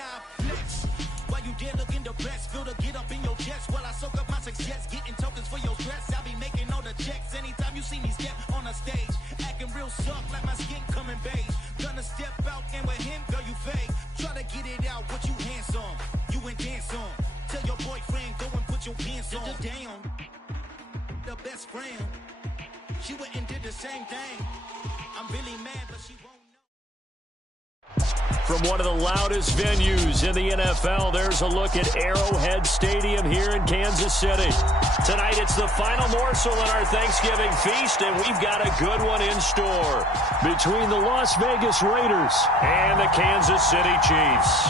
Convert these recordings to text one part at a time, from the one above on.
now flex. While you there looking depressed, feel the get up in your chest while I soak up my success, getting tokens for your stress. I'll be making all the checks anytime you see me step on a stage, acting real soft like my skin coming beige. Gonna step out and with him, girl, you fake. Try to get it out, what you handsome, you and dance on. Tell your boyfriend, go and put your pants on. Down, the best friend, she went and did the same thing. I'm really mad, but she won't. From one of the loudest venues in the NFL, there's a look at Arrowhead Stadium here in Kansas City. Tonight, it's the final morsel in our Thanksgiving feast, and we've got a good one in store between the Las Vegas Raiders and the Kansas City Chiefs.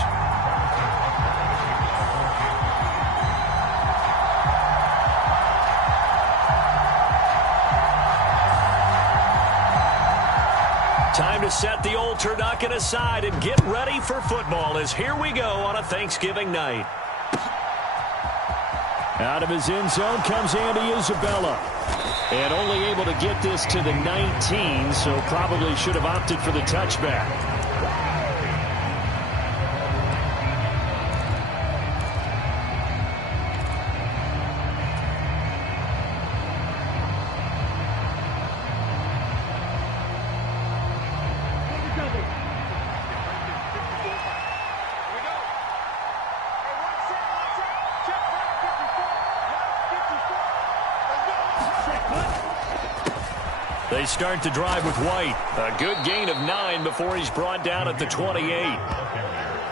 Time to set the old turducken aside and get ready for football as here we go on a Thanksgiving night. Out of his end zone comes Andy Isabella. And only able to get this to the 19, so probably should have opted for the touchback. They start the drive with White. A good gain of 9 before he's brought down at the 28.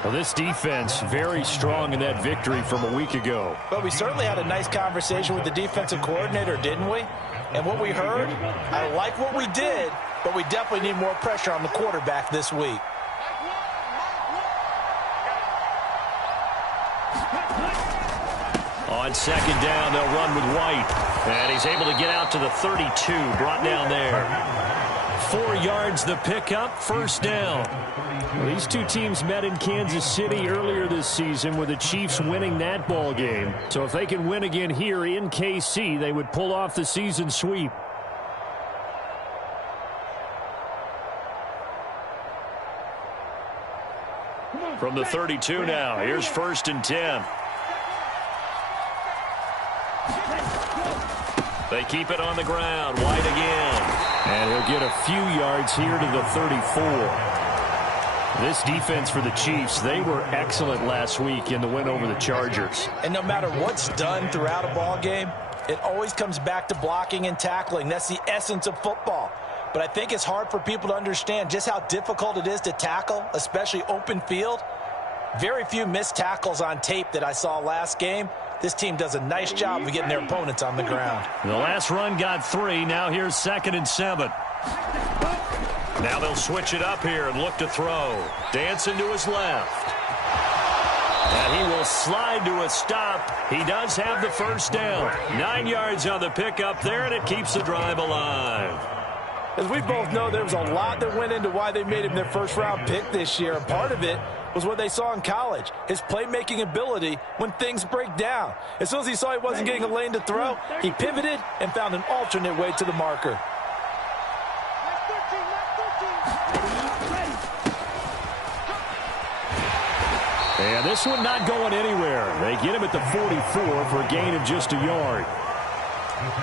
Well, this defense very strong in that victory from a week ago. But we certainly had a nice conversation with the defensive coordinator, didn't we? And what we heard, I like what we did, but we definitely need more pressure on the quarterback this week. On second down, they'll run with White. And he's able to get out to the 32, brought down there. 4 yards the pickup, first down. Well, these two teams met in Kansas City earlier this season with the Chiefs winning that ball game. So if they can win again here in KC, they would pull off the season sweep. From the 32 now, here's 1st and 10. They keep it on the ground. White again. And he'll get a few yards here to the 34. This defense for the Chiefs, they were excellent last week in the win over the Chargers. And no matter what's done throughout a ball game, it always comes back to blocking and tackling. That's the essence of football. But I think it's hard for people to understand just how difficult it is to tackle, especially open field. Very few missed tackles on tape that I saw last game. This team does a nice job of getting their opponents on the ground. The last run got 3. Now here's 2nd and 7. Now they'll switch it up here and look to throw. Dancing to his left. And he will slide to a stop. He does have the first down. 9 yards on the pickup there, and it keeps the drive alive. As we both know, there was a lot that went into why they made him their first-round pick this year. And part of it was what they saw in college, his playmaking ability when things break down. As soon as he saw he wasn't getting a lane to throw, he pivoted and found an alternate way to the marker. And this one not going anywhere. They get him at the 44 for a gain of just a yard.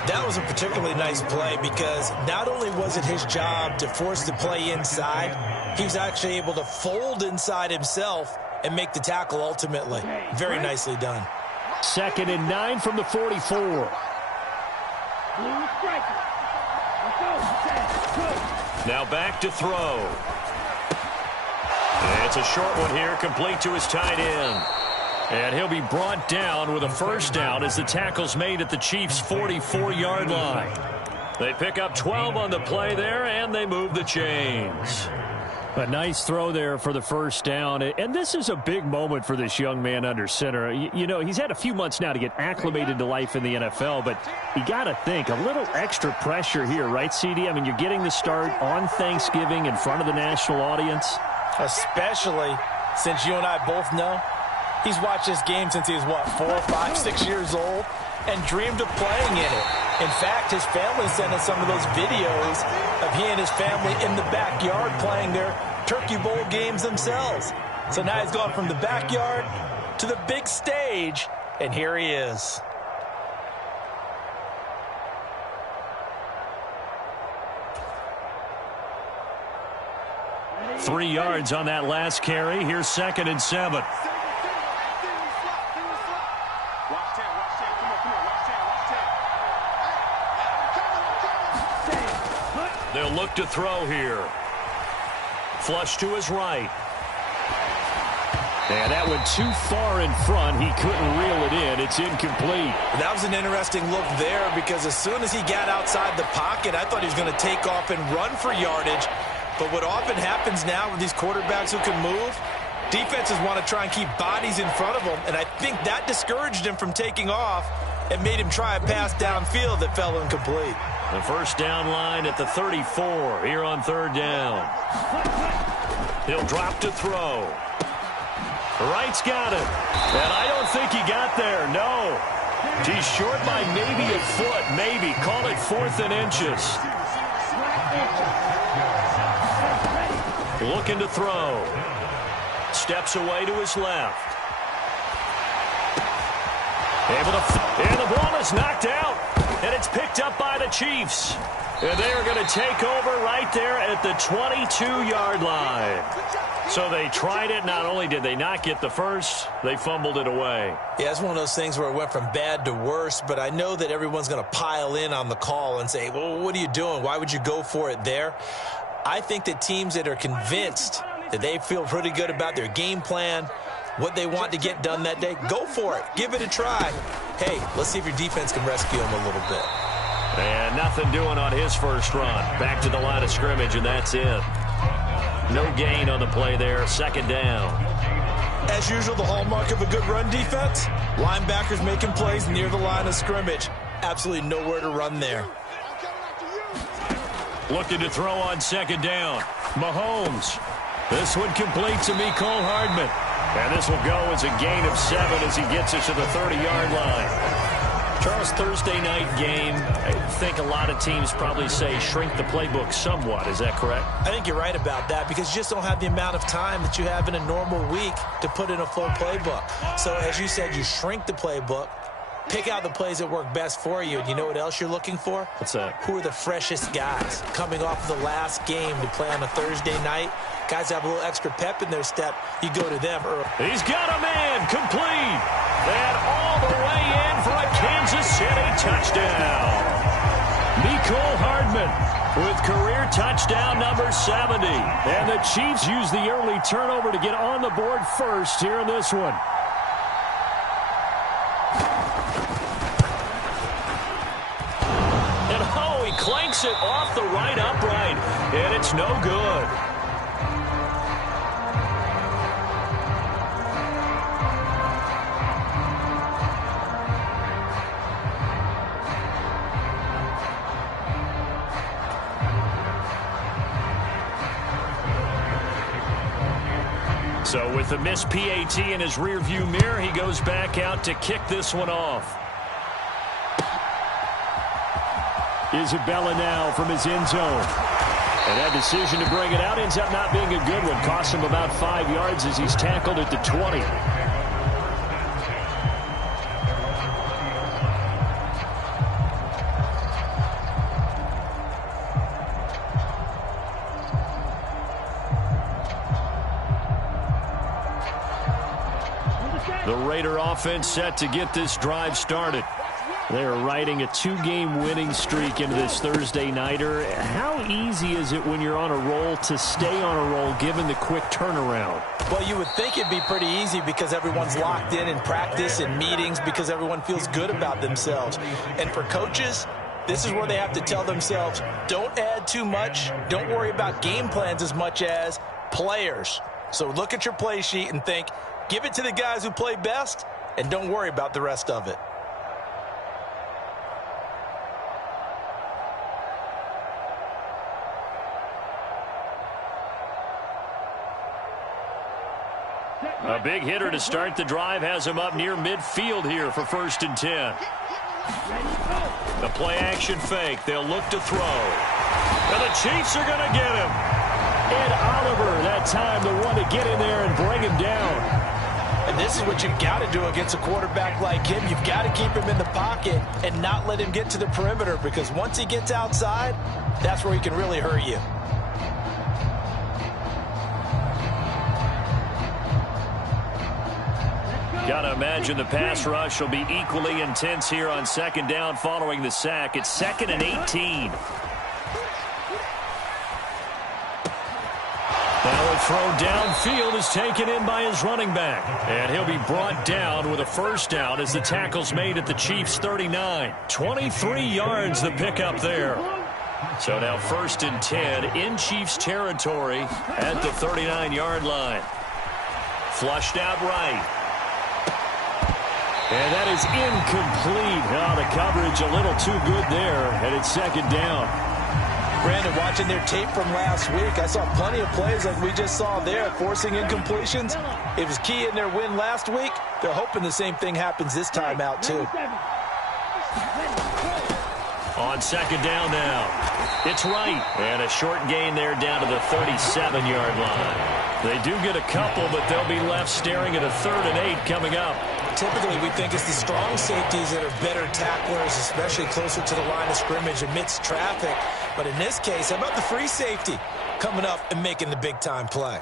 That was a particularly nice play because not only was it his job to force the play inside, he was actually able to fold inside himself and make the tackle ultimately. Very nicely done. 2nd and 9 from the 44. Now back to throw. And it's a short one here, complete to his tight end. And he'll be brought down with a first down as the tackle's made at the Chiefs' 44-yard line. They pick up 12 on the play there, and they move the chains. A nice throw there for the first down. And this is a big moment for this young man under center. You know, he's had a few months now to get acclimated to life in the NFL, but you got to think, a little extra pressure here, right, CD? I mean, you're getting the start on Thanksgiving in front of the national audience. Especially since you and I both know he's watched this game since he was, what, 4, 5, 6 years old and dreamed of playing in it. In fact, his family sent us some of those videos of he and his family in the backyard playing their Turkey Bowl games themselves. So now he's gone from the backyard to the big stage, and here he is. Three yards on that last carry. Here's 2nd and 7. They'll look to throw here. Flush to his right. And that went too far in front. He couldn't reel it in. It's incomplete. That was an interesting look there because as soon as he got outside the pocket, I thought he was going to take off and run for yardage. But what often happens now with these quarterbacks who can move, defenses want to try and keep bodies in front of them. And I think that discouraged him from taking off and made him try a pass downfield that fell incomplete. The first down line at the 34 here on 3rd down. He'll drop to throw. Wright's got it. And I don't think he got there. No. He's short by maybe a foot. Maybe. Call it 4th and inches. Looking to throw. Steps away to his left. And the ball is knocked out. And it's picked up by the Chiefs. And they are going to take over right there at the 22-yard line. So they tried it. Not only did they not get the first, they fumbled it away. Yeah, it's one of those things where it went from bad to worse, but I know that everyone's going to pile in on the call and say, well, what are you doing? Why would you go for it there? I think that teams that are convinced that they feel pretty good about their game plan, what they want to get done that day, go for it. Give it a try. Hey, let's see if your defense can rescue them a little bit. And nothing doing on his first run. Back to the line of scrimmage, and that's it. No gain on the play there. 2nd down. As usual, the hallmark of a good run defense, linebackers making plays near the line of scrimmage. Absolutely nowhere to run there. Looking to throw on 2nd down. Mahomes. This one complete to Mecole Hardman. And this will go as a gain of 7 as he gets it to the 30-yard line. Charles, Thursday night game, I think a lot of teams probably say shrink the playbook somewhat. Is that correct? I think you're right about that because you just don't have the amount of time that you have in a normal week to put in a full playbook. So as you said, you shrink the playbook, pick out the plays that work best for you. And you know what else you're looking for? What's that? Who are the freshest guys coming off of the last game to play on a Thursday night? Guys have a little extra pep in their step. You go to them early. He's got a man complete. And all the way in for a Kansas City touchdown. Mecole Hardman with career touchdown number 70. And the Chiefs use the early turnover to get on the board first here in this one. And oh, he clanks it off the right upright. And it's no good. So with the missed PAT in his rearview mirror, he goes back out to kick this one off. Isabella now from his end zone. And that decision to bring it out ends up not being a good one. Costs him about 5 yards as he's tackled at the 20. The Raider offense set to get this drive started. They are riding a 2-game winning streak into this Thursday nighter. How easy is it when you're on a roll to stay on a roll given the quick turnaround? Well, you would think it'd be pretty easy because everyone's locked in practice and meetings because everyone feels good about themselves. And for coaches, this is where they have to tell themselves, don't add too much. Don't worry about game plans as much as players. So look at your play sheet and think, give it to the guys who play best, and don't worry about the rest of it. A big hitter to start the drive has him up near midfield here for 1st and 10. The play action fake. They'll look to throw. And the Chiefs are going to get him. Ed Oliver, that that time, the one to get in there and bring him down. And this is what you've got to do against a quarterback like him. You've got to keep him in the pocket and not let him get to the perimeter, because once he gets outside, that's where he can really hurt you. Gotta imagine the pass rush will be equally intense here on second down following the sack. It's 2nd and 18. Now a throw downfield is taken in by his running back. And he'll be brought down with a first down as the tackle's made at the Chiefs' 39. 23 yards the pickup there. So now 1st and 10 in Chiefs territory at the 39-yard line. Flushed out right. And that is incomplete. Oh, the coverage a little too good there, and it's 2nd down. Brandon, watching their tape from last week, I saw plenty of plays like we just saw there, forcing incompletions. It was key in their win last week. They're hoping the same thing happens this time out, too. On 2nd down now. It's right. And a short gain there down to the 37-yard line. They do get a couple, but they'll be left staring at a 3rd and 8 coming up. Typically, we think it's the strong safeties that are better tacklers, especially closer to the line of scrimmage amidst traffic. But in this case, how about the free safety coming up and making the big-time play?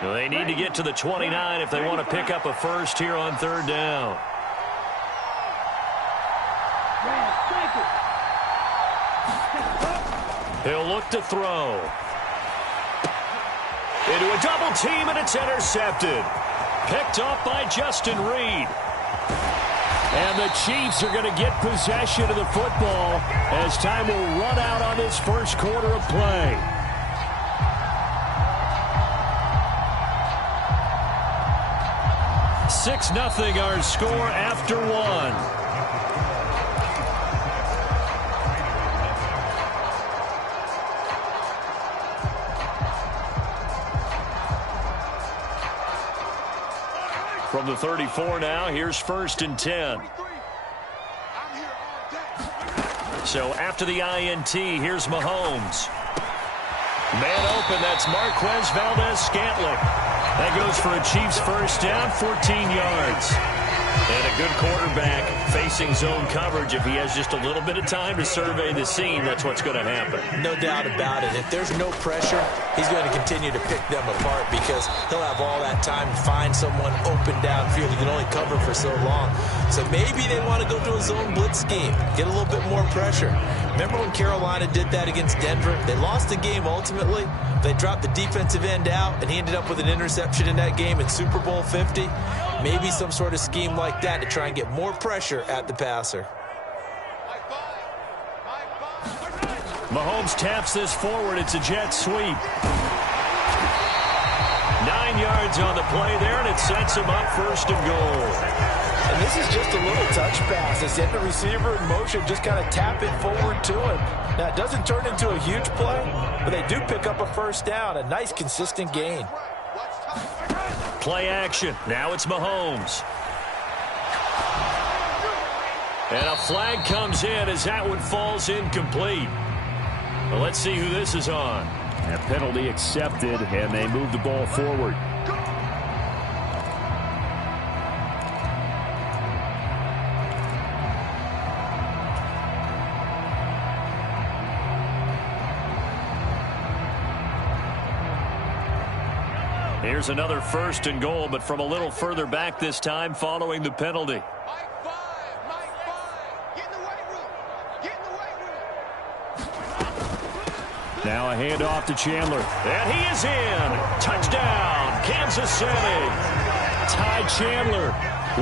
They need to get to the 29 if they want to pick up a first here on 3rd down. He'll look to throw. Into a double team, and it's intercepted. Picked off by Justin Reed. And the Chiefs are going to get possession of the football as time will run out on this first quarter of play. Six 0 our score after one. From the 34 now, here's 1st and 10. So after the INT, here's Mahomes. Man open, that's Marquez Valdes-Scantling. That goes for a Chiefs first down, 14 yards. And a good quarterback facing zone coverage. If he has just a little bit of time to survey the scene, that's what's going to happen. No doubt about it. If there's no pressure, he's going to continue to pick them apart because he'll have all that time to find someone open downfield. He can only cover for so long. So maybe they want to go to a zone blitz scheme, get a little bit more pressure. Remember when Carolina did that against Denver? They lost the game ultimately. They dropped the defensive end out, and he ended up with an interception in that game in Super Bowl 50. Maybe some sort of scheme like that to try and get more pressure at the passer. Mahomes taps this forward. It's a jet sweep. 9 yards on the play there, and it sets him up 1st and goal. And this is just a little touch pass. They send the receiver in motion, just kind of tap it forward to him. Now, it doesn't turn into a huge play, but they do pick up a first down, a nice, consistent gain. Play action. Now it's Mahomes. And a flag comes in as that one falls incomplete. Well, let's see who this is on. A penalty accepted, and they move the ball forward. Here's another 1st and goal, but from a little further back this time following the penalty. Now a handoff to Chandler. And he is in. Touchdown, Kansas City. Ty Chandler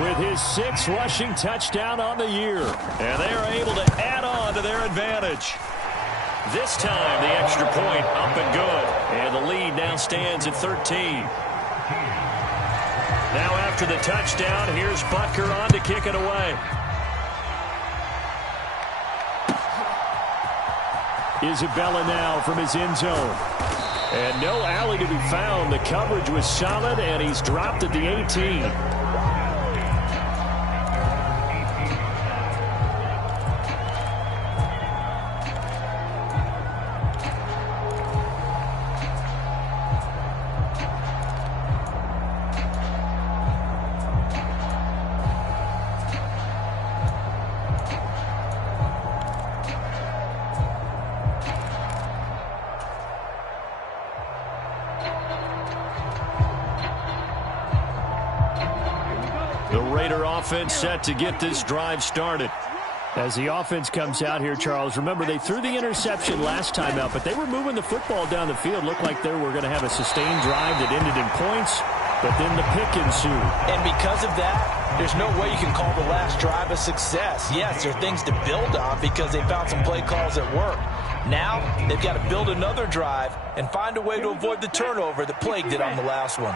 with his 6th rushing touchdown on the year. And they are able to add on to their advantage. This time, the extra point up and good. And the lead now stands at 13. Now after the touchdown, here's Butker on to kick it away. Isabella now from his end zone. And no alley to be found. The coverage was solid, and he's dropped at the 18. The Raider offense set to get this drive started. As the offense comes out here, Charles, remember they threw the interception last time out, but they were moving the football down the field. Looked like they were going to have a sustained drive that ended in points, but then the pick ensued. And because of that, there's no way you can call the last drive a success. Yes, there are things to build on because they found some play calls that work. Now they've got to build another drive and find a way to avoid the turnover that plagued it on the last one.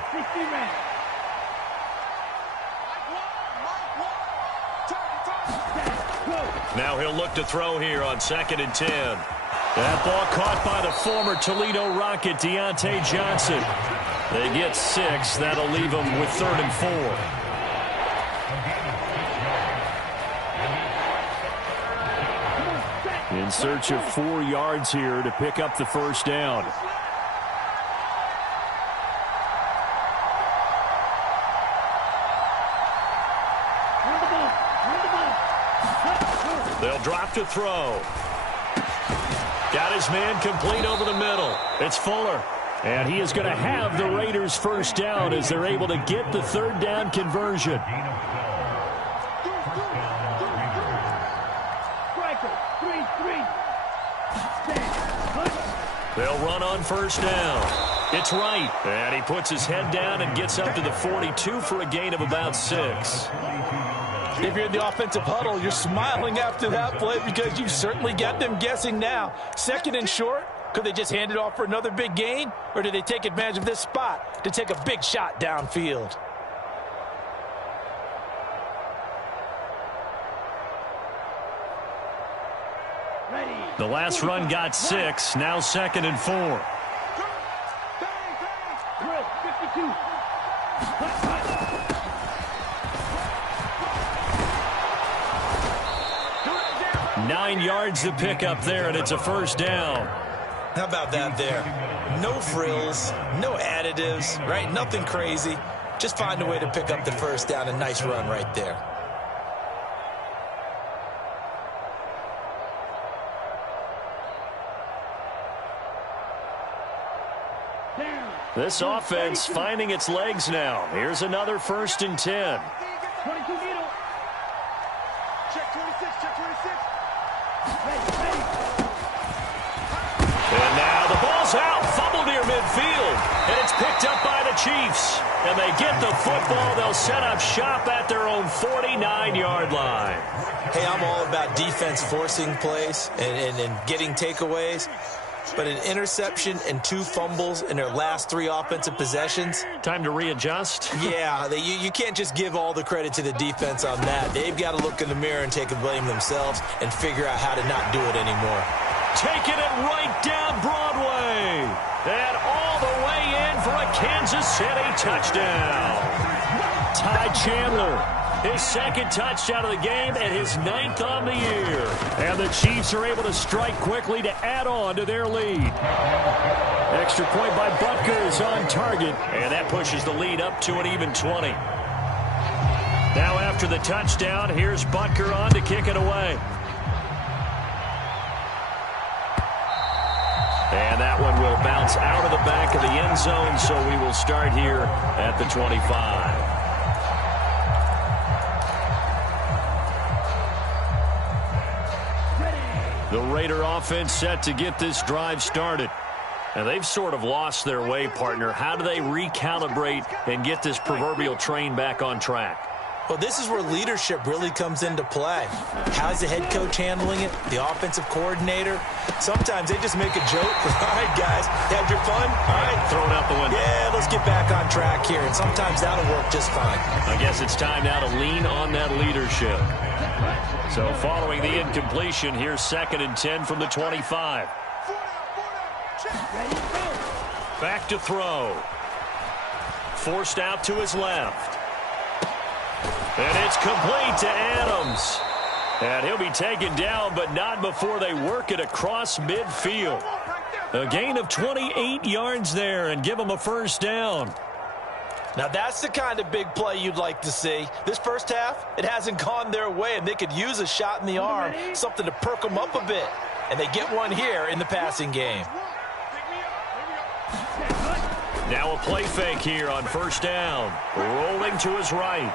Now he'll look to throw here on 2nd and 10. That ball caught by the former Toledo Rocket, Deontay Johnson. They get 6. That'll leave them with 3rd and 4. In search of 4 yards here to pick up the first down. They'll drop to throw. Got his man complete over the middle. It's Fuller. And he is going to have the Raiders first down as they're able to get the 3rd down conversion. They'll run on first down. It's Wright. And he puts his head down and gets up to the 42 for a gain of about 6. If you're in the offensive huddle, you're smiling after that play because you've certainly got them guessing now. 2nd and short, could they just hand it off for another big gain? Or do they take advantage of this spot to take a big shot downfield? The last run got 6. Now 2nd and 4. Nine yards to pick up there, and it's a first down. How about that there? No frills, no additives, right? Nothing crazy. Just find a way to pick up the first down. A nice run right there. This offense finding its legs now. Here's another 1st and 10. 22 needle. Check 26, check 26. And now the ball's out. Fumble near midfield. And it's picked up by the Chiefs. And they get the football. They'll set up shop at their own 49-yard line. Hey, I'm all about defense forcing plays and getting takeaways. But an interception and 2 fumbles in their last 3 offensive possessions. Time to readjust? Yeah, you can't just give all the credit to the defense on that. They've got to look in the mirror and take a blame themselves and figure out how to not do it anymore. Taking it right down Broadway. And all the way in for a Kansas City touchdown. Ty Chandler, his 2nd touchdown of the game and his 9th on the year. And the Chiefs are able to strike quickly to add on to their lead. Extra point by Butker is on target, and that pushes the lead up to an even 20. Now after the touchdown, here's Butker on to kick it away. And that one will bounce out of the back of the end zone, so we will start here at the 25. The Raider offense set to get this drive started. And they've sort of lost their way, partner. How do they recalibrate and get this proverbial train back on track? Well, this is where leadership really comes into play. How's the head coach handling it? The offensive coordinator? Sometimes they just make a joke. All right, guys, had your fun? All right. Throw it out the window. Yeah, let's get back on track here. And sometimes that'll work just fine. I guess it's time now to lean on that leadership. So following the incompletion, here's 2nd and 10 from the 25. Back to throw. Forced out to his left. And it's complete to Adams. And he'll be taken down, but not before they work it across midfield. A gain of 28 yards there and give them a first down. Now that's the kind of big play you'd like to see. This first half, it hasn't gone their way, and they could use a shot in the arm, something to perk them up a bit. And they get one here in the passing game. Now a play fake here on first down. Rolling to his right.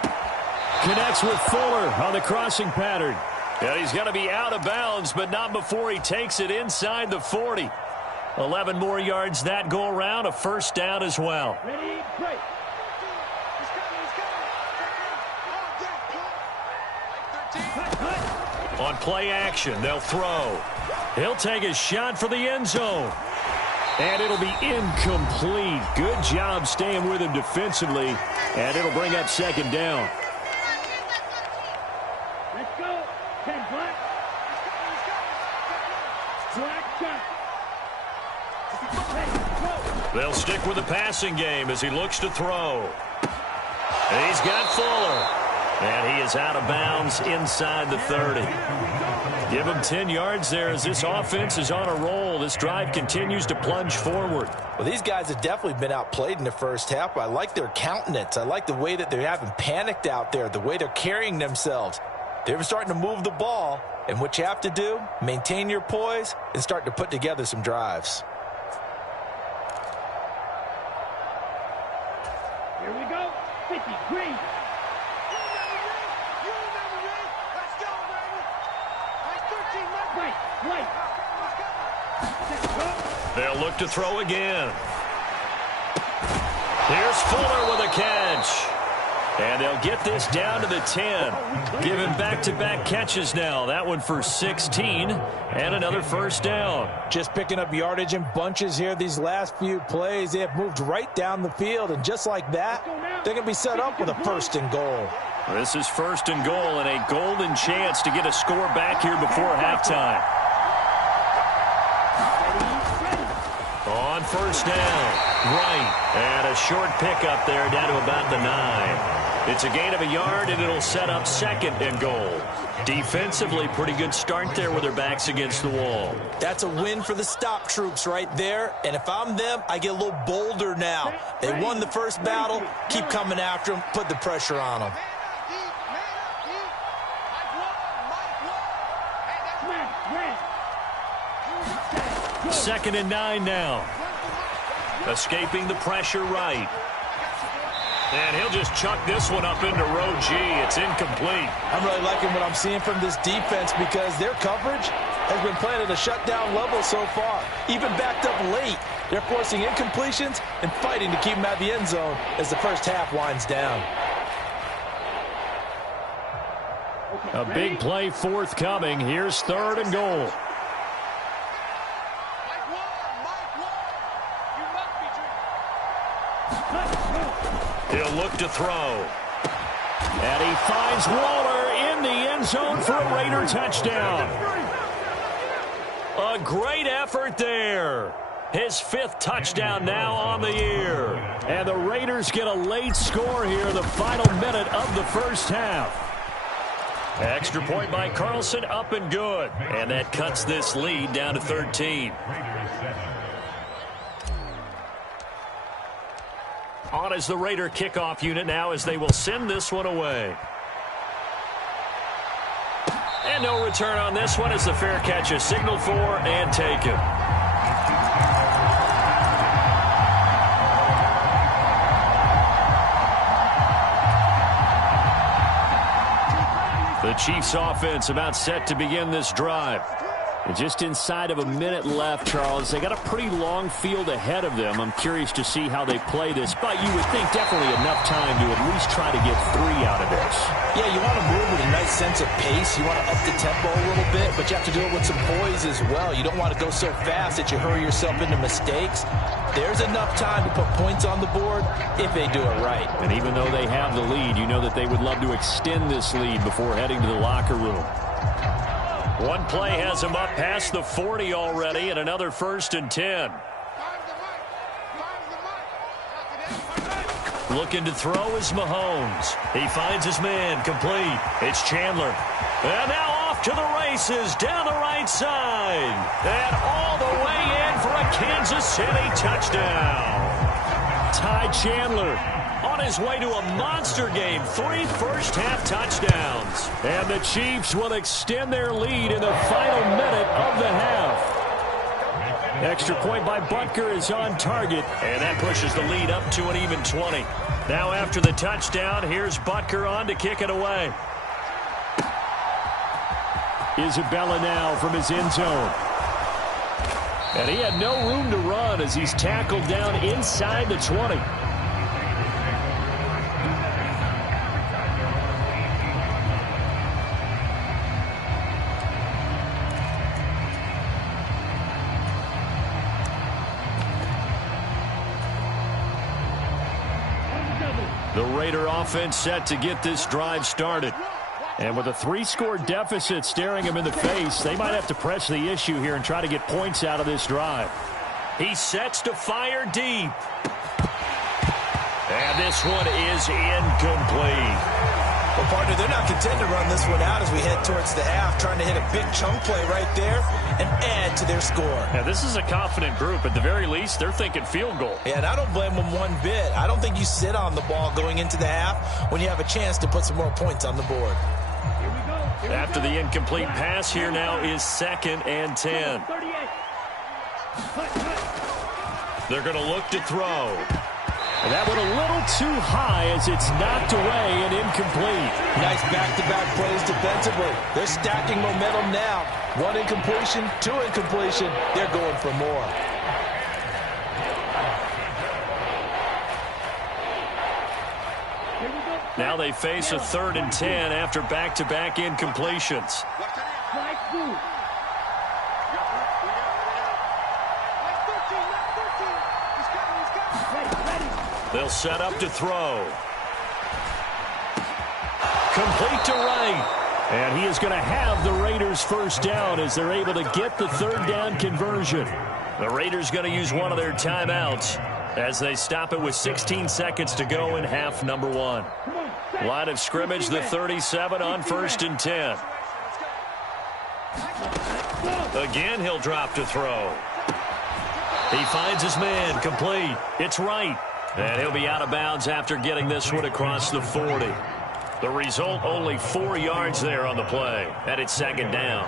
Connects with Fuller on the crossing pattern. And he's going to be out of bounds, but not before he takes it inside the 40. 11 more yards that go around, a first down as well. Ready, break. On play action, they'll throw. He'll take a shot for the end zone. And it'll be incomplete. Good job staying with him defensively. And it'll bring up second down. Let's go. 10 black. They'll stick with the passing game as he looks to throw. He's got Fuller. And he is out of bounds inside the 30. Give him 10 yards there as this offense is on a roll. This drive continues to plunge forward. Well, these guys have definitely been outplayed in the first half, but I like their countenance. I like the way that they haven't panicked out there, the way they're carrying themselves. They're starting to move the ball, and what you have to do, maintain your poise and start to put together some drives. Here we go. 50, green. They'll look to throw again. Here's Fuller with a catch. And they'll get this down to the 10. Give him back-to-back catches now. That one for 16 and another first down. Just picking up yardage in bunches here these last few plays. They have moved right down the field, and just like that, they're going to be set up with a first and goal. This is first and goal and a golden chance to get a score back here before halftime. On first down, right, and a short pickup there down to about the 9. It's a gain of a yard, and it'll set up second and goal. Defensively, pretty good start there with their backs against the wall. That's a win for the stop troops right there, and if I'm them, I get a little bolder now. They won the first battle, keep coming after them, put the pressure on them. Second and 9 now. Escaping the pressure right. And he'll just chuck this one up into row G. It's incomplete. I'm really liking what I'm seeing from this defense because their coverage has been playing at a shutdown level so far. Even backed up late, they're forcing incompletions and fighting to keep them out of the end zone as the first half winds down. A big play forthcoming. Here's third and goal. He'll look to throw. And he finds Waller in the end zone for a Raider touchdown. A great effort there. His 5th touchdown now on the year. And the Raiders get a late score here in the final minute of the first half. Extra point by Carlson, up and good. And that cuts this lead down to 13. On as the Raider kickoff unit now as they will send this one away. And no return on this one as the fair catch is signaled for and taken. The Chiefs offense about set to begin this drive. And just inside of a minute left, Charles. They got a pretty long field ahead of them. I'm curious to see how they play this, but you would think definitely enough time to at least try to get 3 out of this. Yeah, you want to move with a nice sense of pace. You want to up the tempo a little bit, but you have to do it with some poise as well. You don't want to go so fast that you hurry yourself into mistakes. There's enough time to put points on the board if they do it right. And even though they have the lead, you know that they would love to extend this lead before heading to the locker room. One play has him up past the 40 already, and another 1st and 10. Looking to throw is Mahomes. He finds his man complete. It's Chandler. And now off to the races down the right side. And all the way in for a Kansas City touchdown. Ty Chandler on his way to a monster game. 3 first-half touchdowns. And the Chiefs will extend their lead in the final minute of the half. Extra point by Butker is on target. And that pushes the lead up to an even 20. Now after the touchdown, here's Butker on to kick it away. Isabella now from his end zone. And he had no room to run as he's tackled down inside the 20. The Raider offense set to get this drive started. And with a 3-score deficit staring him in the face, they might have to press the issue here and try to get points out of this drive. He sets to fire deep. And this one is incomplete. Well, partner, they're not content to run this one out as we head towards the half, trying to hit a big chunk play right there and add to their score. Yeah, this is a confident group. At the very least, they're thinking field goal. Yeah, and I don't blame them one bit. I don't think you sit on the ball going into the half when you have a chance to put some more points on the board. After the incomplete pass, here now is 2nd and 10. They're going to look to throw. And that one a little too high as it's knocked away and incomplete. Nice back-to-back plays defensively. They're stacking momentum now. 1 incompletion, 2 incompletion. They're going for more. Now they face a 3rd and 10 after back-to-back incompletions. They'll set up to throw. Complete to right. And he is going to have the Raiders first down as they're able to get the 3rd down conversion. The Raiders going to use one of their timeouts as they stop it with 16 seconds to go in half number 1. Line of scrimmage, the 37 on 1st and 10. Again, he'll drop to throw. He finds his man complete. It's right. And he'll be out of bounds after getting this one across the 40. The result, only 4 yards there on the play. And it's 2nd down.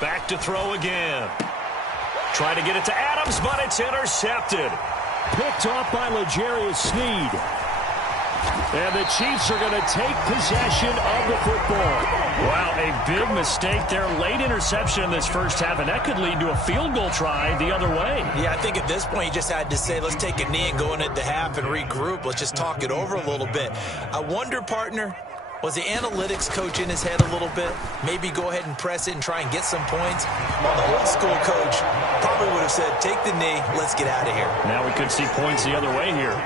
Back to throw again. Trying to get it to Adams, but it's intercepted. Picked off by L'Jarius Sneed. And the Chiefs are going to take possession of the football. Wow, a big mistake there. Late interception in this first half, and that could lead to a field goal try the other way. Yeah, I think at this point you just had to say, let's take a knee and go into the half and regroup. Let's just talk it over a little bit. I wonder, partner, was the analytics coach in his head a little bit? Maybe go ahead and press it and try and get some points? Well, the old school coach probably would have said, take the knee, let's get out of here. Now we could see points the other way here.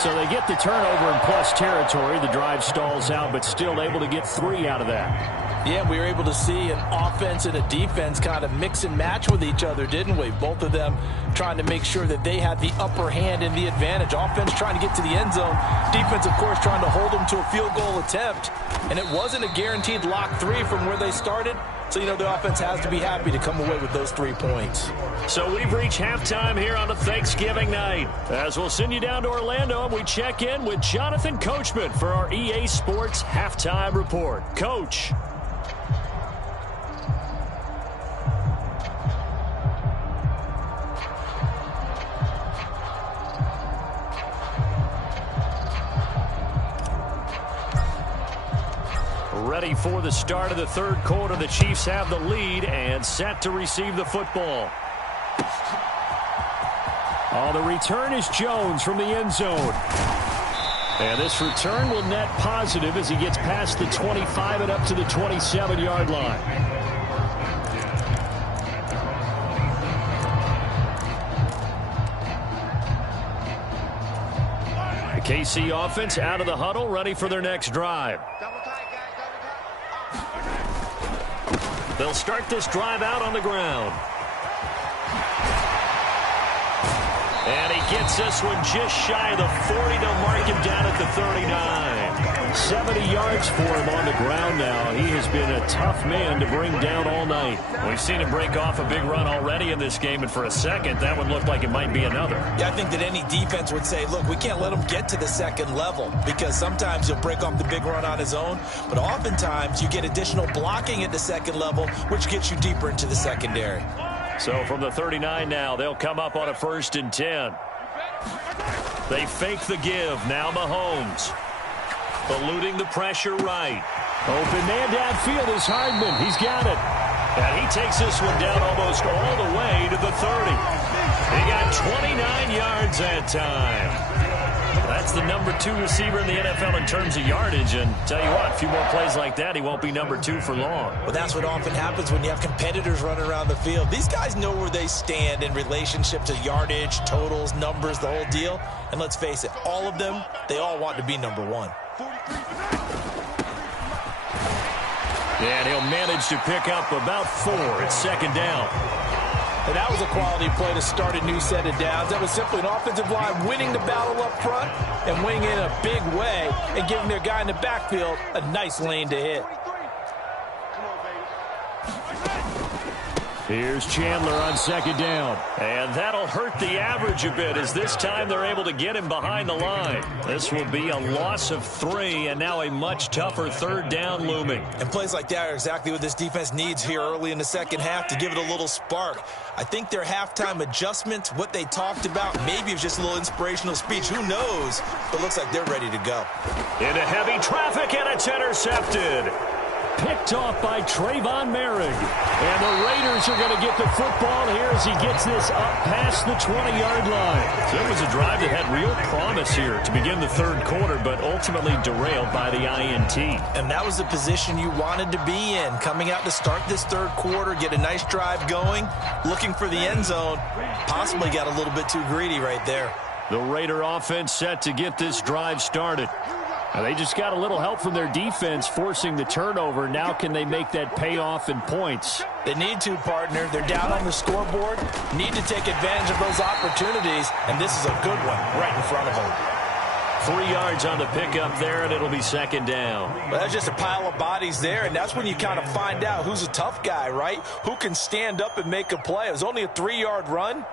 So they get the turnover in plus territory. The drive stalls out, but still able to get 3 out of that. Yeah, we were able to see an offense and a defense kind of mix and match with each other, didn't we? Both of them trying to make sure that they had the upper hand and the advantage. Offense trying to get to the end zone. Defense, of course, trying to hold them to a field goal attempt. And it wasn't a guaranteed lock 3 from where they started. So, you know, the offense has to be happy to come away with those 3 points. So we've reached halftime here on a Thanksgiving night. As we'll send you down to Orlando, and we check in with Jonathan Coachman for our EA Sports Halftime Report. Coach. Ready for the start of the 3rd quarter. The Chiefs have the lead and set to receive the football. Oh, the return is Jones from the end zone. And this return will net positive as he gets past the 25 and up to the 27-yard line. The KC offense out of the huddle, ready for their next drive. They'll start this drive out on the ground. And he gets this one just shy of the 40 to mark him down at the 39. 70 yards for him on the ground now. He has been a tough man to bring down all night. We've seen him break off a big run already in this game, and for a second, that one looked like it might be another. Yeah, I think that any defense would say, look, we can't let him get to the second level, because sometimes he'll break off the big run on his own, but oftentimes you get additional blocking at the second level, which gets you deeper into the secondary. So from the 39 now, they'll come up on a 1st and 10. They fake the give. Now Mahomes. Eluding the pressure right. Open man downfield is Hardman. He's got it. And he takes this one down almost all the way to the 30. He got 29 yards that time. That's the number 2 receiver in the NFL in terms of yardage. And tell you what, a few more plays like that, he won't be number 2 for long. Well, that's what often happens when you have competitors running around the field. These guys know where they stand in relationship to yardage, totals, numbers, the whole deal. And let's face it, all of them, they all want to be number 1. And he'll manage to pick up about 4. It's 2nd down. And that was a quality play to start a new set of downs. That was simply an offensive line winning the battle up front and winning in a big way and giving their guy in the backfield a nice lane to hit. Here's Chandler on 2nd down. And that'll hurt the average a bit as this time they're able to get him behind the line. This will be a loss of 3 and now a much tougher 3rd down looming. And plays like that are exactly what this defense needs here early in the second half to give it a little spark. I think their halftime adjustments, what they talked about, maybe it was just a little inspirational speech. Who knows? But it looks like they're ready to go. Into heavy traffic, and it's intercepted. Picked off by Trayvon Merrick. And the Raiders are going to get the football here as he gets this up past the 20-yard line. So it was a drive that had real promise here to begin the 3rd quarter, but ultimately derailed by the INT. And that was the position you wanted to be in, coming out to start this 3rd quarter, get a nice drive going, looking for the end zone. Possibly got a little bit too greedy right there. The Raider offense set to get this drive started. Now they just got a little help from their defense forcing the turnover. Now can they make that payoff in points? They need to, partner. They're down on the scoreboard. Need to take advantage of those opportunities, and this is a good one right in front of them. 3 yards on the pickup there, and it'll be 2nd down. Well, that's just a pile of bodies there, and that's when you kind of find out who's a tough guy, right? Who can stand up and make a play. It was only a 3-yard run,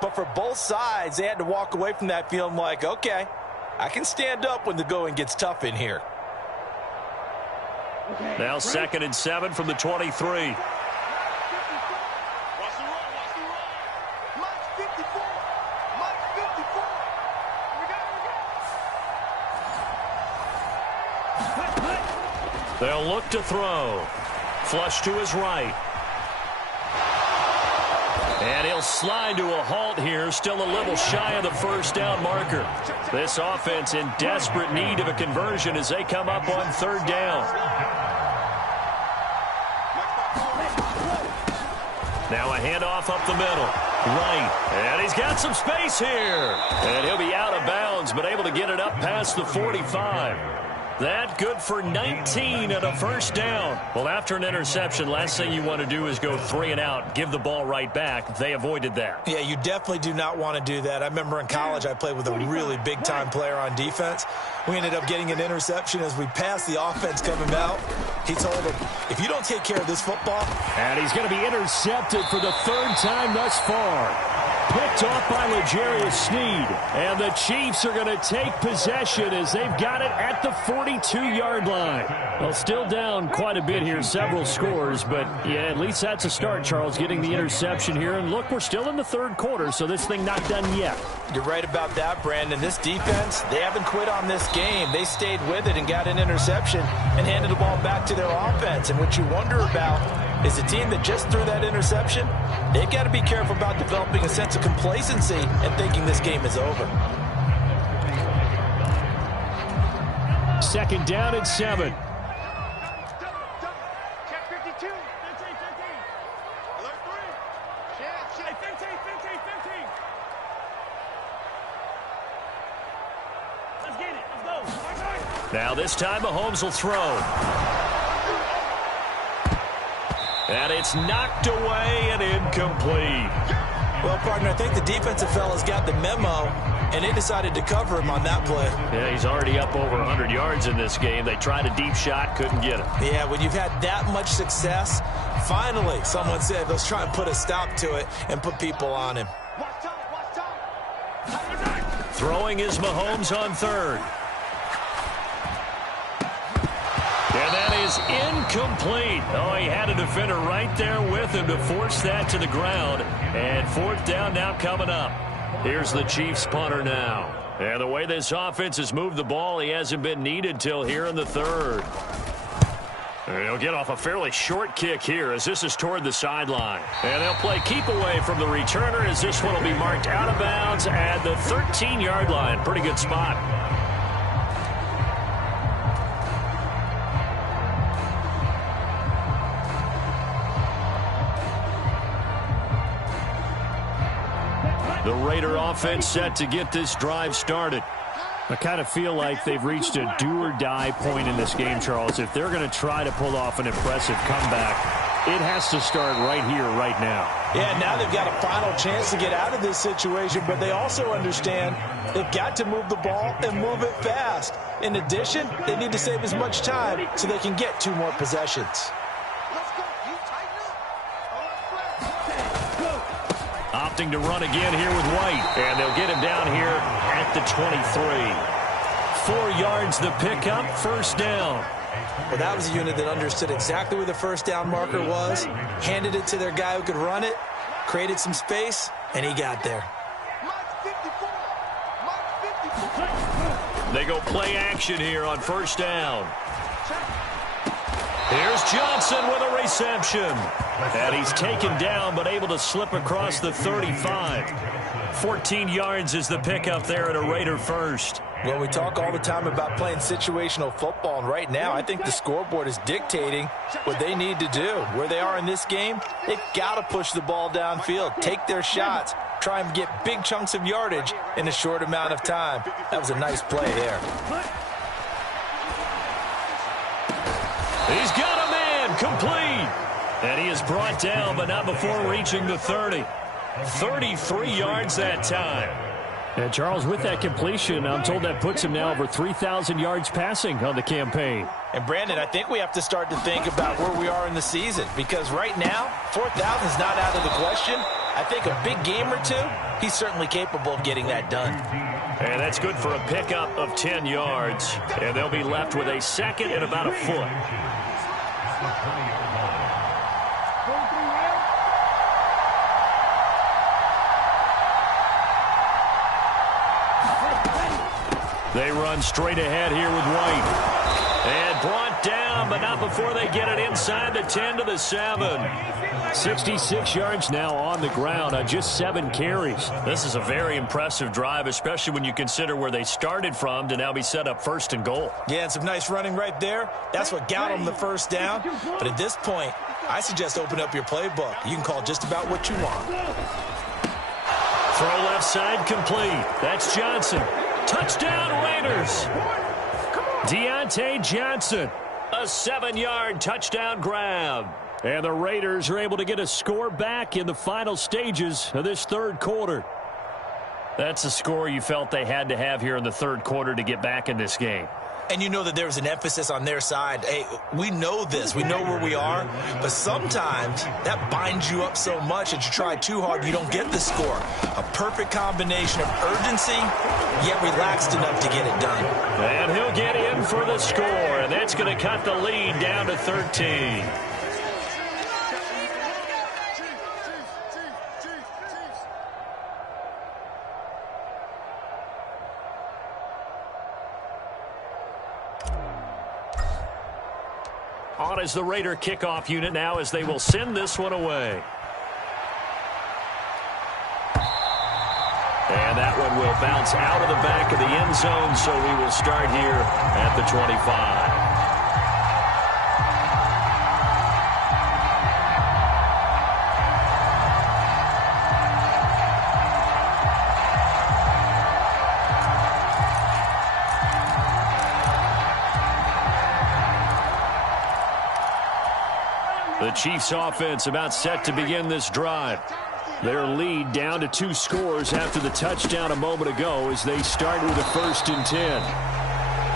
but for both sides, they had to walk away from that feeling like, okay, I can stand up when the going gets tough in here. Now 2nd and 7 from the 23. They'll look to throw. Flush to his right. And he'll slide to a halt here, still a little shy of the 1st down marker. This offense in desperate need of a conversion as they come up on 3rd down. Now a handoff up the middle. Right. And he's got some space here. And he'll be out of bounds, but able to get it up past the 45. That good for 19 and a 1st down. Well, after an interception, last thing you want to do is go 3 and out, give the ball right back. They avoided that. Yeah, you definitely do not want to do that. I remember in college I played with a really big-time player on defense. We ended up getting an interception as we passed the offense coming out. He told him, if you don't take care of this football. And he's going to be intercepted for the 3rd time thus far. Picked off by L'Jarius Sneed. And the Chiefs are going to take possession as they've got it at the 42-yard line. Well, still down quite a bit here, several scores, but yeah, at least that's a start, Charles, getting the interception here. And look, we're still in the 3rd quarter, so this thing not done yet. You're right about that, Brandon. This defense, they haven't quit on this game. They stayed with it and got an interception and handed the ball back to their offense. And what you wonder about is a team that just threw that interception, they've got to be careful about developing a sense of complacency and thinking this game is over. 2nd down and 7. Check 52. 15. Alert 3. Check 15. Let's get it. Let's go. Now this time Mahomes will throw. And it's knocked away and incomplete. Well, partner, I think the defensive fella's got the memo, and they decided to cover him on that play. Yeah, he's already up over 100 yards in this game. They tried a deep shot, couldn't get it. Yeah, when you've had that much success, finally, someone said, let's try and put a stop to it and put people on him. Throwing is Mahomes on third. And that is incomplete. Oh, he had a defender right there with him to force that to the ground. And fourth down now coming up. Here's the Chiefs punter now. And the way this offense has moved the ball, he hasn't been needed till here in the third. And he'll get off a fairly short kick here as this is toward the sideline. And they'll play keep away from the returner as this one will be marked out of bounds at the 13-yard line. Pretty good spot. The Raider offense set to get this drive started. I kind of feel like they've reached a do-or-die point in this game, Charles. If they're going to try to pull off an impressive comeback, it has to start right here, right now. Yeah, now they've got a final chance to get out of this situation, but they also understand they've got to move the ball and move it fast. In addition, they need to save as much time so they can get 2 more possessions. Opting to run again here with White. And they'll get him down here at the 23. 4 yards the pickup, first down. Well, that was a unit that understood exactly where the first down marker was, handed it to their guy who could run it, created some space, and he got there. They go play action here on first down. Here's Johnson with a reception. And he's taken down but able to slip across the 35. 14 yards is the pickup there at a Raider first. Well, we talk all the time about playing situational football, and right now I think the scoreboard is dictating what they need to do. Where they are in this game, they've got to push the ball downfield, take their shots, try and get big chunks of yardage in a short amount of time. That was a nice play there. He's got a man, complete. And he is brought down, but not before reaching the 30. 33 yards that time. And Charles, with that completion, I'm told that puts him now over 3,000 yards passing on the campaign. And Brandon, I think we have to start to think about where we are in the season, because right now, 4,000 is not out of the question. I think a big game or two, he's certainly capable of getting that done. And that's good for a pickup of 10 yards. And they'll be left with a second and about a foot. They run straight ahead here with White. And brought down, but not before they get it inside the 10 to the 7. 66 yards now on the ground on just 7 carries. This is a very impressive drive, especially when you consider where they started from to now be set up first and goal. Yeah, and some nice running right there. That's what got them the first down. But at this point, I suggest open up your playbook. You can call just about what you want. Throw left side complete. That's Johnson. Touchdown Raiders. Deontay Johnson. A 7-yard touchdown grab. And the Raiders are able to get a score back in the final stages of this third quarter. That's a score you felt they had to have here in the third quarter to get back in this game. And you know that there's an emphasis on their side. Hey, we know this. We know where we are. But sometimes that binds you up so much that you try too hard, you don't get the score. A perfect combination of urgency, yet relaxed enough to get it done. And he'll get in for the score. And that's going to cut the lead down to 13. On is the Raider kickoff unit now as they will send this one away. And that one will bounce out of the back of the end zone, so we will start here at the 25. The The Chiefs offense about set to begin this drive. Their lead down to 2 scores after the touchdown a moment ago as they start with a 1st and 10.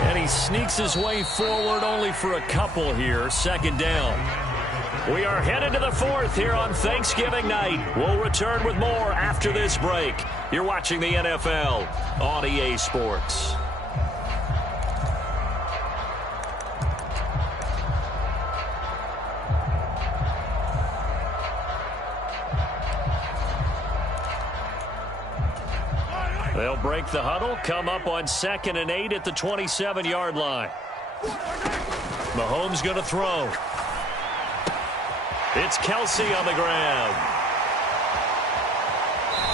And he sneaks his way forward only for a couple here. 2nd down. We are headed to the 4th here on Thanksgiving night. We'll return with more after this break. You're watching the NFL on EA Sports. They'll break the huddle, come up on 2nd and 8 at the 27-yard line. Mahomes going to throw. It's Kelsey on the ground.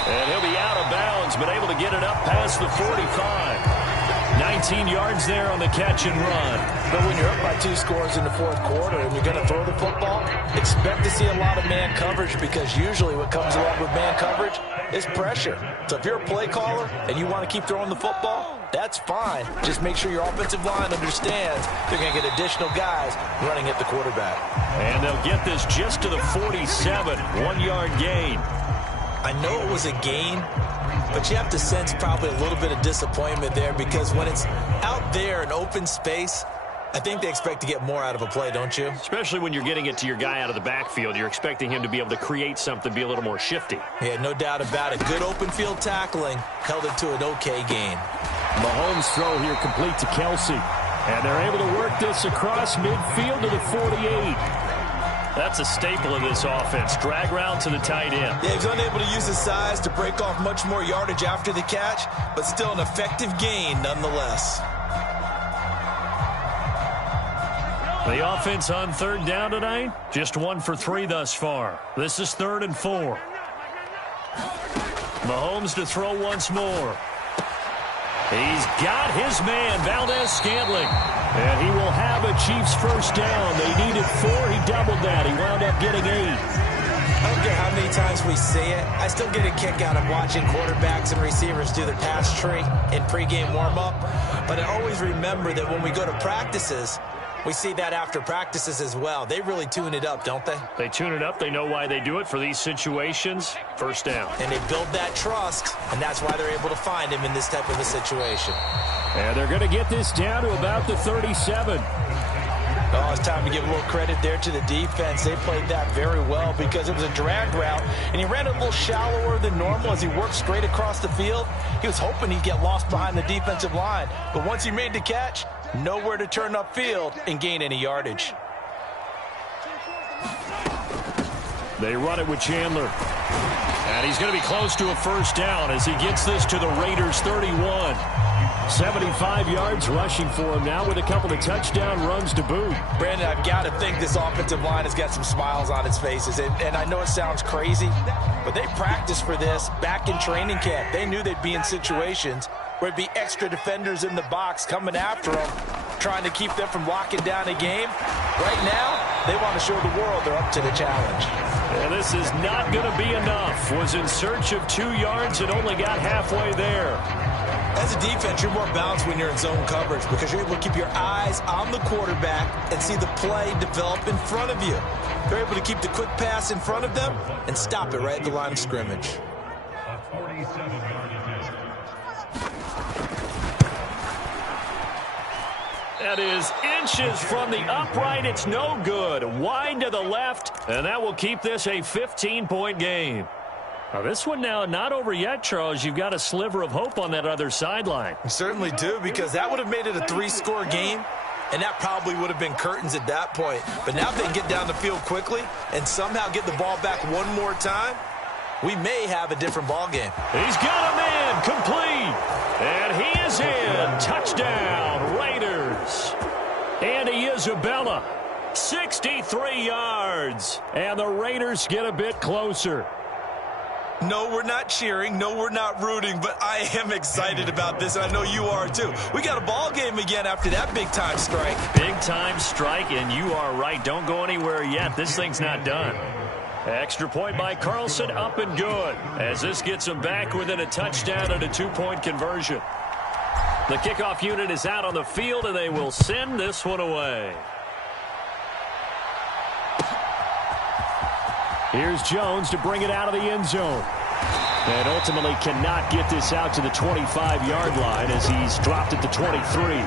And he'll be out of bounds, but able to get it up past the 45. 19 yards there on the catch and run. But when you're up by 2 scores in the 4th quarter and you're going to throw the football, expect to see a lot of man coverage, because usually what comes along with man coverage is pressure. So if you're a play caller and you want to keep throwing the football, that's fine. Just make sure your offensive line understands they're going to get additional guys running at the quarterback. And they'll get this just to the 47, 1-yard gain. I know it was a gain, but you have to sense probably a little bit of disappointment there, because when it's out there in open space, I think they expect to get more out of a play, don't you? Especially when you're getting it to your guy out of the backfield. You're expecting him to be able to create something, be a little more shifty. Yeah, no doubt about it. Good open field tackling held it to an okay gain. Mahomes' throw here complete to Kelsey. And they're able to work this across midfield to the 48. That's a staple of this offense. Drag route to the tight end. Yeah, he's unable to use his size to break off much more yardage after the catch, but still an effective gain nonetheless. The offense on 3rd down tonight, just 1 for 3 thus far. This is 3rd and 4. Mahomes to throw once more. He's got his man, Valdez-Scantling. And he will have a Chiefs 1st down. They needed 4. He doubled that. He wound up getting 8. I don't care how many times we say it, I still get a kick out of watching quarterbacks and receivers do their pass tree in pregame warm-up. But I always remember that when we go to practices, we see that after practices as well. They really tune it up, don't they? They tune it up. They know why they do it for these situations. 1st down. And they build that trust, and that's why they're able to find him in this type of a situation. And they're going to get this down to about the 37. Oh, it's time to give a little credit there to the defense. They played that very well, because it was a drag route, and he ran a little shallower than normal as he worked straight across the field. He was hoping he'd get lost behind the defensive line, but once he made the catch, nowhere to turn upfield and gain any yardage. They run it with Chandler. And he's going to be close to a 1st down as he gets this to the Raiders' 31. 75 yards rushing for him now with a couple of touchdown runs to boot. Brandon, I've got to think this offensive line has got some smiles on its faces. And I know it sounds crazy, but they practiced for this back in training camp. They knew they'd be in situations where it'd be extra defenders in the box coming after them, trying to keep them from locking down a game. Right now, they want to show the world they're up to the challenge. And this is not going to be enough. Was in search of 2 yards and only got halfway there. As a defense, you're more balanced when you're in zone coverage, because you're able to keep your eyes on the quarterback and see the play develop in front of you. They're able to keep the quick pass in front of them and stop it right at the line of scrimmage. That is inches from the upright. It's no good. Wide to the left, and that will keep this a 15-point game. Now, this one now not over yet, Charles. You've got a sliver of hope on that other sideline. We certainly do, because that would have made it a 3-score game, and that probably would have been curtains at that point. But now if they can get down the field quickly and somehow get the ball back one more time, we may have a different ball game. He's got a man complete, and he is in. Touchdown, Raiders. Andy Isabella, 63 yards, and the Raiders get a bit closer. No, we're not cheering. No, we're not rooting, but I am excited about this, and I know you are too. We got a ball game again after that big-time strike. Big-time strike, and you are right. Don't go anywhere yet. This thing's not done. Extra point by Carlson, up and good, as this gets them back within a touchdown and a 2-point conversion. The kickoff unit is out on the field, and they will send this one away. Here's Jones to bring it out of the end zone. And ultimately cannot get this out to the 25-yard line as he's dropped at the 23.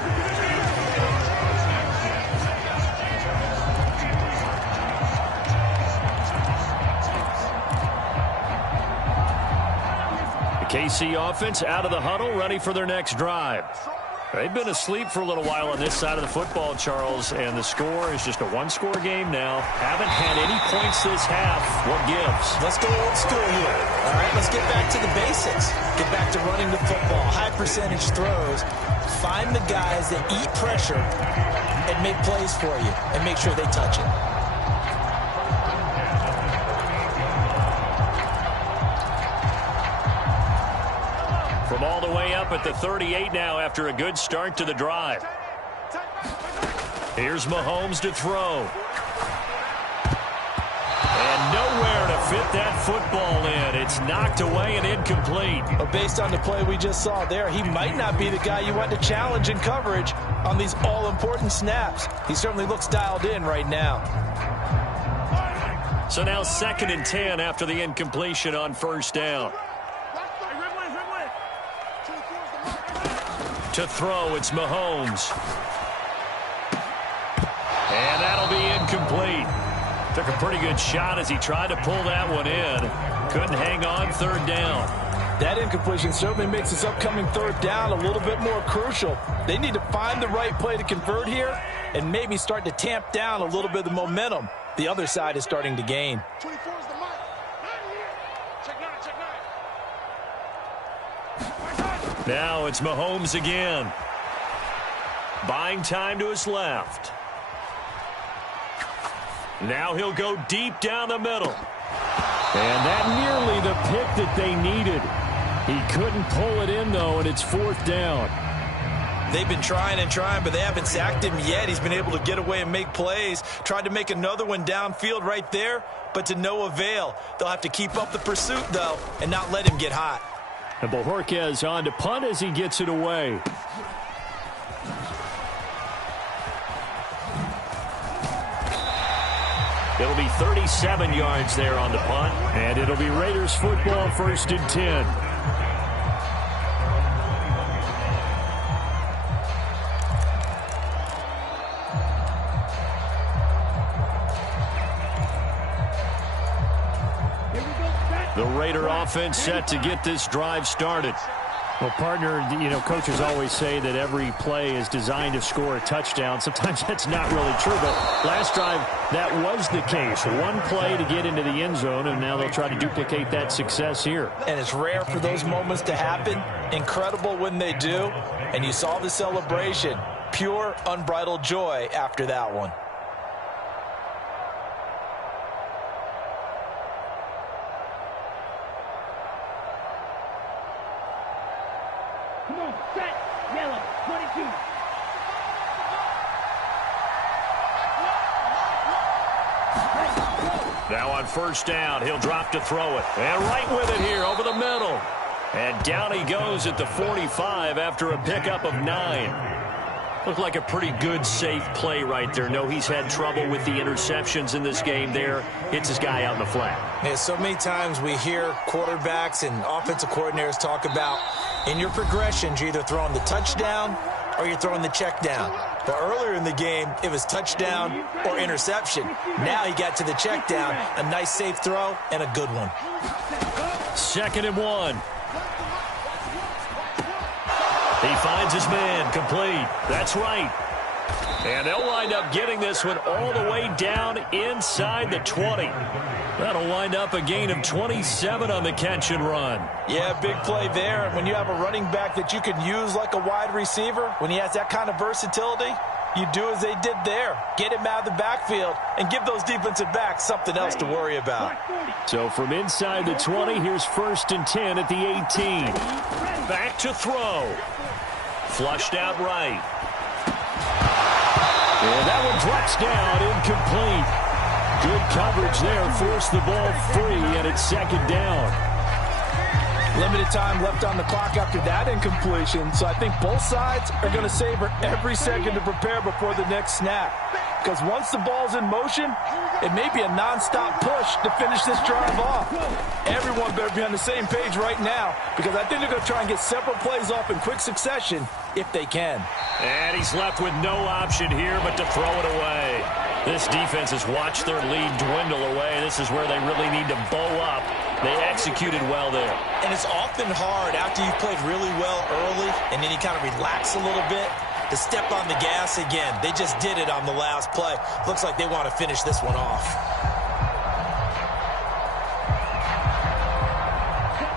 KC offense out of the huddle, ready for their next drive. They've been asleep for a little while on this side of the football, Charles, and the score is just a one-score game now. Haven't had any points this half. What gives? Let's go old school here. All right, let's get back to the basics. Get back to running the football, high-percentage throws. Find the guys that eat pressure and make plays for you and make sure they touch it. From all the way up at the 38 now after a good start to the drive. Here's Mahomes to throw. And nowhere to fit that football in. It's knocked away and incomplete. But based on the play we just saw there, he might not be the guy you want to challenge in coverage on these all-important snaps. He certainly looks dialed in right now. So now 2nd and 10 after the incompletion on first down. To throw, it's Mahomes. And that'll be incomplete. Took a pretty good shot as he tried to pull that one in. Couldn't hang on, 3rd down. That incompletion certainly makes this upcoming 3rd down a little bit more crucial. They need to find the right play to convert here and maybe start to tamp down a little bit of the momentum the other side is starting to gain. 24 is the mark. Check 9, check 9. Now it's Mahomes again. Buying time to his left. Now he'll go deep down the middle. And that nearly the pick that they needed. He couldn't pull it in, though, and it's 4th down. They've been trying and trying, but they haven't sacked him yet. He's been able to get away and make plays. Tried to make another one downfield right there, but to no avail. They'll have to keep up the pursuit, though, and not let him get hot. And Bojorquez on to punt as he gets it away. It'll be 37 yards there on the punt. And it'll be Raiders football, 1st and 10. The Raider offense set to get this drive started. Well, partner, you know, coaches always say that every play is designed to score a touchdown. Sometimes that's not really true, but last drive, that was the case. One play to get into the end zone, and now they'll try to duplicate that success here. And it's rare for those moments to happen. Incredible when they do. And you saw the celebration. Pure, unbridled joy after that one. Come on, set, yellow, 22. Now on first down, he'll drop to throw it. And right with it here over the middle. And down he goes at the 45 after a pickup of 9. Looked like a pretty good, safe play right there. No, he's had trouble with the interceptions in this game there. Hits his guy out in the flat. Yeah, so many times we hear quarterbacks and offensive coordinators talk about in your progressions, you're either throwing the touchdown or you're throwing the check down. But earlier in the game, it was touchdown or interception. Now he got to the check down, a nice safe throw, and a good one. 2nd and 1. He finds his man, complete. That's right. And they'll wind up getting this one all the way down inside the 20. That'll wind up a gain of 27 on the catch and run. Yeah, big play there. And when you have a running back that you can use like a wide receiver, when he has that kind of versatility, you do as they did there. Get him out of the backfield and give those defensive backs something else to worry about. So from inside the 20, here's 1st and 10 at the 18. Back to throw. Flushed out right. And that one drops down, incomplete. Good coverage there, forced the ball free, and it's 2nd down. Limited time left on the clock after that incompletion, so I think both sides are going to savor every second to prepare before the next snap. because once the ball's in motion, it may be a nonstop push to finish this drive off. Everyone better be on the same page right now, because I think they're going to try and get several plays off in quick succession if they can. And he's left with no option here but to throw it away. This defense has watched their lead dwindle away. This is where they really need to bow up. They executed well there. And it's often hard after you've played really well early and then you kind of relax a little bit to step on the gas again. They just did it on the last play. Looks like they want to finish this one off.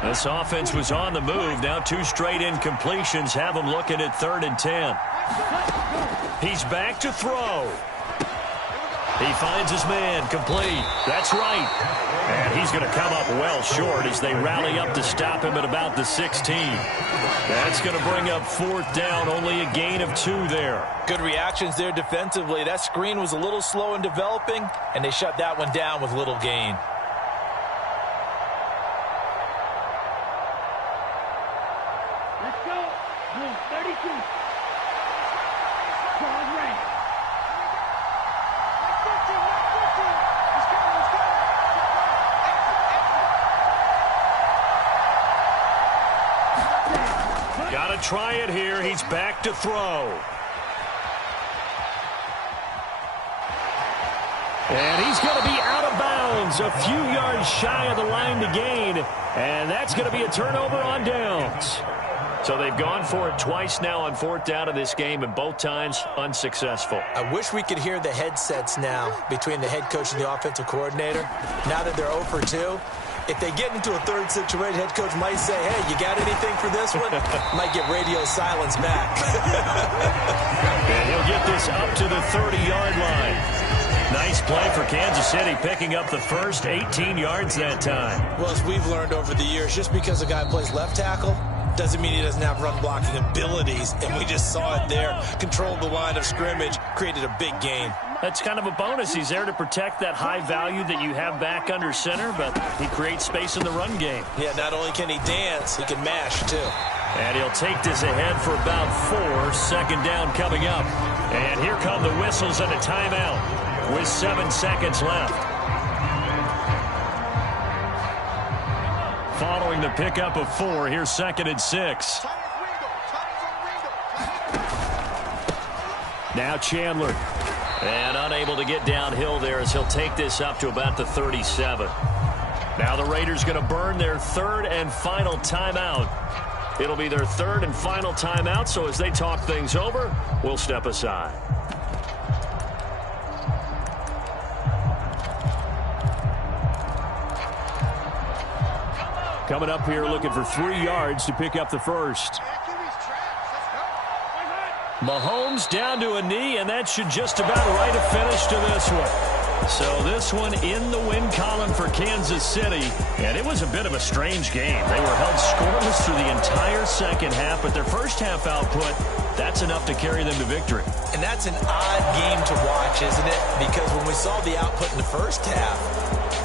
This offense was on the move. Now 2 straight incompletions have them looking at 3rd and 10. He's back to throw. He finds his man, complete. That's right. And he's going to come up well short as they rally up to stop him at about the 16. That's going to bring up 4th down, only a gain of 2 there. Good reactions there defensively. That screen was a little slow in developing, and they shut that one down with little gain. Let's go. 32. Charles Ray. Got to try it here. He's back to throw. And he's going to be out of bounds, a few yards shy of the line to gain. And that's going to be a turnover on downs. So they've gone for it twice now on 4th down of this game, and both times unsuccessful. I wish we could hear the headsets now between the head coach and the offensive coordinator. Now that they're 0 for 2, if they get into a 3rd situation, head coach might say, hey, you got anything for this one? Might get radio silence back. And he'll get this up to the 30-yard line. Nice play for Kansas City, picking up the first 18 yards that time. Well, as we've learned over the years, just because a guy plays left tackle doesn't mean he doesn't have run-blocking abilities, and we just saw it there. Controlled the line of scrimmage, created a big gain. That's kind of a bonus. He's there to protect that high value that you have back under center, but he creates space in the run game. Yeah, not only can he dance, he can mash, too. And he'll take this ahead for about 4. 2nd down coming up. And here come the whistles and a timeout with 7 seconds left. Following the pickup of 4, here's 2nd and 6. Now Chandler. And unable to get downhill there as he'll take this up to about the 37. Now the Raiders going to burn their 3rd and final timeout. It'll be their 3rd and final timeout, so as they talk things over, we'll step aside. Coming up here looking for 3 yards to pick up the first. Mahomes down to a knee, and that should just about write a finish to this one. So this one in the win column for Kansas City, and it was a bit of a strange game. They were held scoreless through the entire 2nd half, but their first half output, that's enough to carry them to victory. And that's an odd game to watch, isn't it? Because when we saw the output in the first half,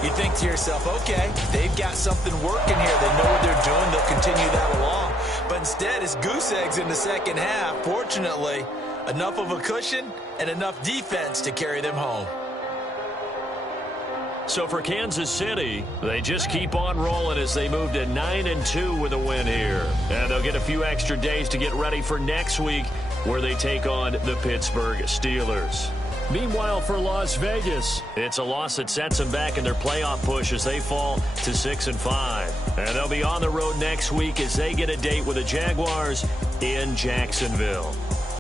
you think to yourself, okay, they've got something working here. They know what they're doing. They'll continue that along. But instead, it's goose eggs in the 2nd half. Fortunately, enough of a cushion and enough defense to carry them home. So for Kansas City, they just keep on rolling as they move to 9-2 with a win here. And they'll get a few extra days to get ready for next week where they take on the Pittsburgh Steelers. Meanwhile, for Las Vegas, it's a loss that sets them back in their playoff push as they fall to 6-5. And they'll be on the road next week as they get a date with the Jaguars in Jacksonville.